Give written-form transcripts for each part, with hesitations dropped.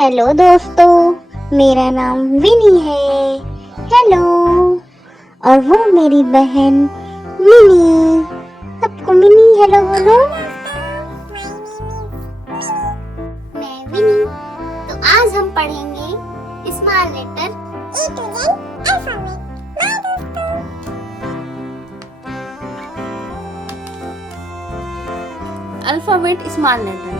Hello दोस्तों, मेरा नाम विनी है। हेलो। और वो मेरी बहन मिनी। सबको मिनी हेलो बोलो। मैं विनी। तो आज हम पढ़ेंगे small letter A to Z alphabet. Alphabet small letter.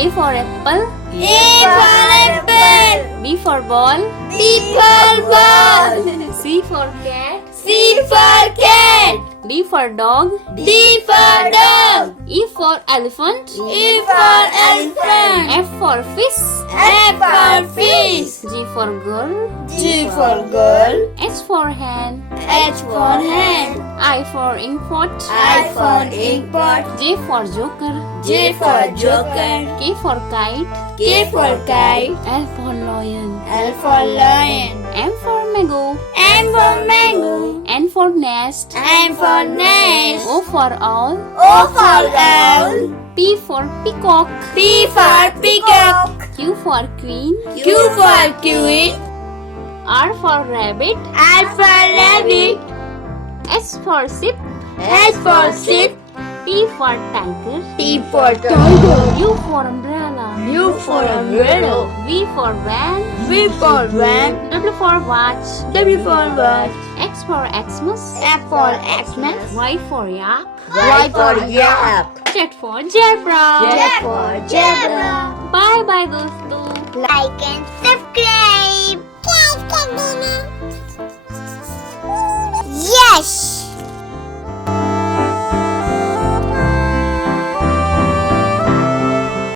A for apple. A for apple. B for ball. B for ball. C for cat. C for cat. D for dog. D for dog. E for elephant. E for elephant. F for fish. F for fish. G for girl. G for girl. H for hen. H for hen. I for inkpot. I for inkpot. J for joker. J for joker. K for kite. K for kite. L for lion. L for lion. M for mango. M for mango. N for nest. N for nest. O for owl. O for owl. P for peacock. P for peacock. Q for queen. Q for queen. R for rabbit. R for rabbit. S for sheep. S for sheep. T for tiger. T for tiger. U for umbrella. U for umbrella. V for van. V for van. W for watch. W for watch. X for Xmas. F for Xmas. Y for yak. Y for yak. Z for zebra. Z for zebra. Bye bye दोस्तों. Like and subscribe. क्या कर देना? Yes.